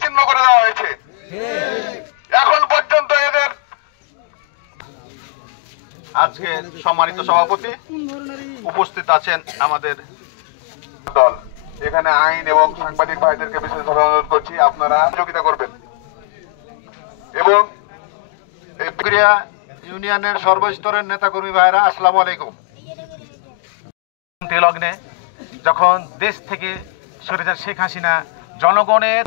চিহ্ন করে দেওয়া হয়েছে। এখন পর্যন্ত এদের আজকে সম্মানিত সভাপতি উপস্থিত আছেন আমাদের দল। এখানে আইন এবং সাংবাদিক ভাইদেরকে বিশেষভাবে অনুরোধ করছি আপনারা সহযোগিতা করবেন এবং এই প্রক্রিয়া ইউনিয়নের সর্বস্তরের নেতাকর্মী ভাইরা আসসালামু আলাইকুম। লগ্নে যখন দেশ থেকে স্বৈরাচার শেখ হাসিনা জনগণের